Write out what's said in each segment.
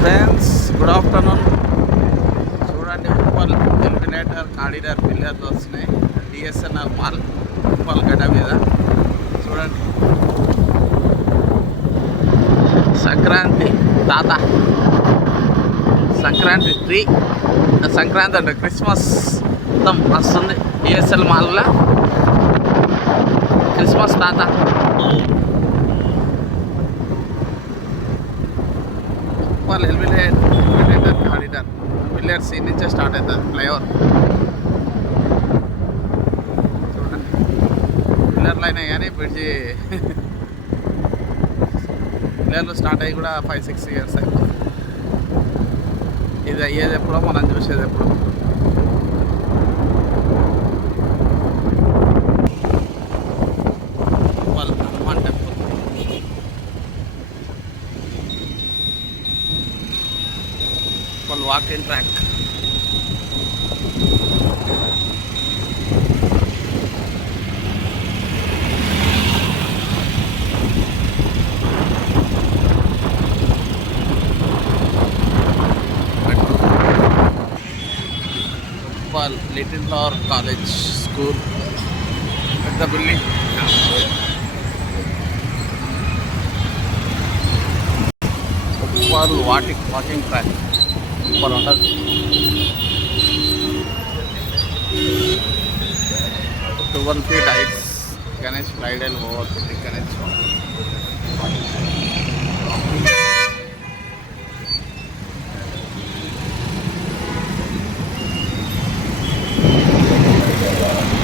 Friends, good afternoon. చూడండి, Uppal eliminator corridor పిల్లర్లు వస్తున్నాయి. డిఎస్ఎన్ఆర్ మాల్ ఉప్పల్ గడ్డ మీద చూడండి. సంక్రాంతి తాత, సంక్రాంతి ట్రీ, సంక్రాంతి అంటే క్రిస్మస్ మొత్తం వస్తుంది. డిఎస్ఎల్ మాల్లో క్రిస్మస్ తాత. Uppal eliminator corridor pillar C నుంచే స్టార్ట్ అవుతుంది. ఫ్లైఓవర్ చూడండి, పిల్లర్లు అయినాయి కానీ బ్రిడ్జి పిల్లర్లు స్టార్ట్ అయ్యి కూడా 5-6 years అయిపోతుంది. ఇది అయ్యేది ఎప్పుడో, మనం చూసేది ఎప్పుడో. Uppal Hanuman temple, Uppal walking track. Uppal little flower college school, పెద్ద building. Uppal walking track super ఉంటుంది. 12 feet హైట్స్. గణేష్ ఐడల్ పోతుంది. గణేష్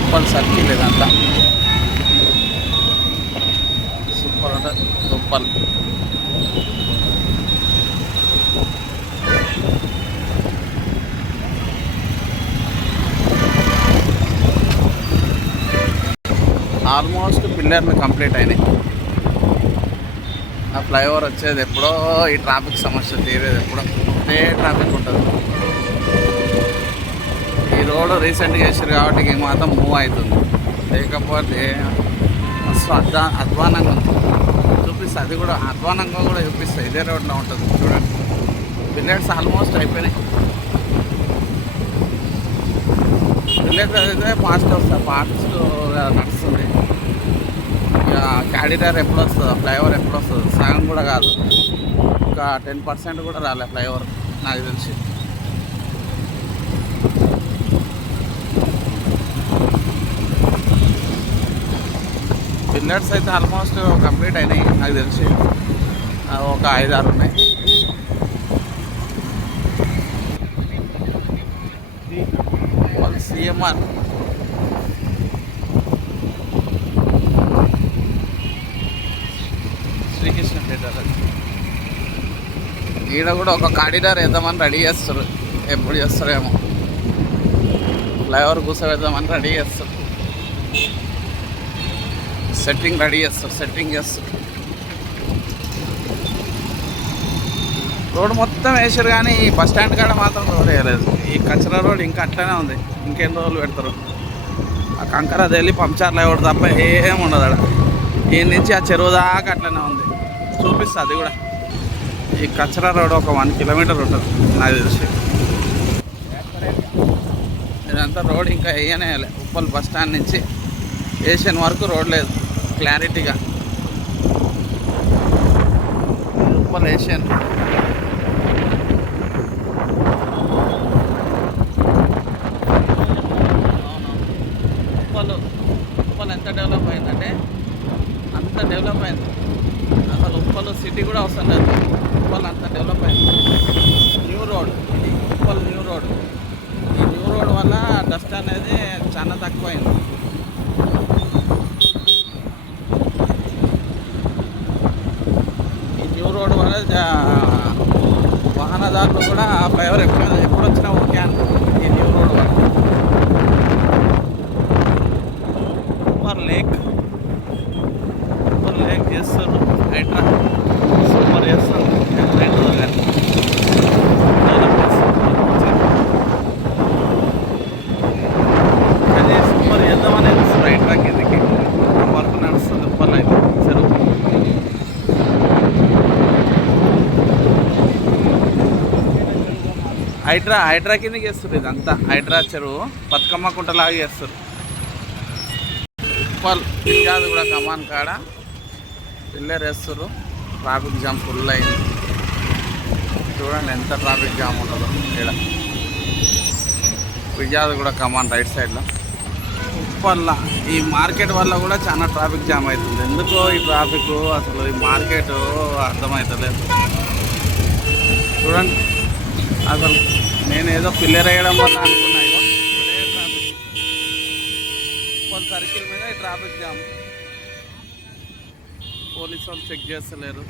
ఉప్పల్ సర్కిల్ ఇదంతా సూపర్ ఉంటుంది. ఉప్పల్ ఆల్మోస్ట్ పిల్లర్లు కంప్లీట్ అయినాయి. ఆ ఫ్లైఓవర్ వచ్చేది ఎప్పుడో, ఈ ట్రాఫిక్ సమస్య తీరేది ఎప్పుడో. అదే ట్రాఫిక్ ఉంటుంది. ఈ రోడ్డు రీసెంట్గా వేసారు కాబట్టి ఈ మాత్రం మూవ్ అవుతుంది. లేకపోతే అసలు అధ్వానంగా ఉంటుంది. చూపిస్తుంది, అది కూడా అధ్వానంగా కూడా చూపిస్తుంది. ఇదే రోడ్లో ఉంటుంది చూడండి. పిల్లర్స్ ఆల్మోస్ట్ అయిపోయినాయి. పిల్లర్స్ అయితే ఫాస్ట్ నడుస్తుంది. ఇక కారిడార్ ఎప్పుడు వస్తుందో, ఫ్లైఓవర్ ఎప్పుడు వస్తుందో సగం కూడా కాదు, ఒక 10% కూడా రాలే ఫ్లైఓవర్ నాకు తెలిసి. పిల్లర్స్ అయితే ఆల్మోస్ట్ కంప్లీట్ అయినాయి నాకు తెలిసి. ఒక 5-6 ఉన్నాయి. CMR Srikrishna theatre. ఈడ కూడా ఒక కారిడార్ వేద్దామని రెడీ చేస్తారు. ఎప్పుడు చేస్తారేమో. ఫ్లైఓవర్ కూర్చోవేద్దామని రెడీ చేస్తారు. సెట్టింగ్ చేస్తారు. రోడ్ మొత్తం వేసారు కానీ ఈ బస్ స్టాండ్ కాడ మాత్రం రోడ్ వేయలేదు. ఈ కచరా రోడ్ ఇంకా అట్లనే ఉంది. ఇంకెన్ని రోజులు పెడతారు. ఆ కంకర వెళ్ళి పంచర్లు అవ్వడు తప్ప ఏం ఉండదు అక్కడ. ఈ నుంచి ఆ చెరువు దాకా అట్లనే ఉంది. చూపిస్తుంది అది కూడా. ఈ కచరా రోడ్ ఒక 1 kilometer ఉంటుంది నాకు తెలిసి. ఇదంతా రోడ్ ఇంకా వేయనే వేయలే. ఉప్పల్ బస్ స్టాండ్ నుంచి ఏషియన్ వరకు రోడ్ లేదు క్లారిటీగా. ఉప్పల్ ఏషియన్. ఉప్పల్ ఎంత డెవలప్ అయిందంటే అంత డెవలప్ అయింది. అసలు ఉప్పల్ సిటీ కూడా అవసరం లేదు. ఉప్పల్ అంత డెవలప్ అయింది. న్యూ రోడ్ ఇది, ఉప్పల్ న్యూ రోడ్. ఈ న్యూ రోడ్ వల్ల డస్ట్ అనేది చాలా తక్కువైంది. ఈ న్యూ రోడ్ వల్ల వాహనదారులు కూడా ఫ్లైఓవర్ ఎప్పుడు వచ్చినా ఓకే అనుకుంటారు. ఈ న్యూ రోడ్ వల్ల సూపర్ లేక్ చేస్తారు. ఎట్లా సూపర్ చేస్తారు. కానీ సూపర్ చేద్దామని రైట్ ట్రాక్ కిందకి వర్క్ నడుస్తుంది. ఉప్పల్ అయితే చెరువు హైడ్రా కిందకి వేస్తారు, ఇదంతా హైడ్రా చెరువు బతుకమ్మ కుంటలాగా వేస్తారు. పిల్లాది కూడా కమాన్ కాడ పిల్లర్ వేస్తారు. ట్రాఫిక్ జామ్ ఫుల్ అయింది. చూడండి ఎంత ట్రాఫిక్ జామ్ ఉంటుందో ఇక్కడ. పిల్లాది కూడా కమాన్ రైట్ సైడ్లో. ఉప్పల్ల ఈ మార్కెట్ వల్ల కూడా చాలా ట్రాఫిక్ జామ్ అవుతుంది. ఎందుకో ఈ ట్రాఫిక్ అసలు ఈ మార్కెట్ అర్థమవుతలేదు. చూడండి అసలు నేను ఏదో పిల్లర్ వేయడం వల్ల అనుకున్నా. ఇగో ట్రాఫిక్ ఉప్పల్ సర్కిల్ మీద ఈ ట్రాఫిక్ జామ్. పోలీసు వాళ్ళు చెక్ చేస్తలేరు.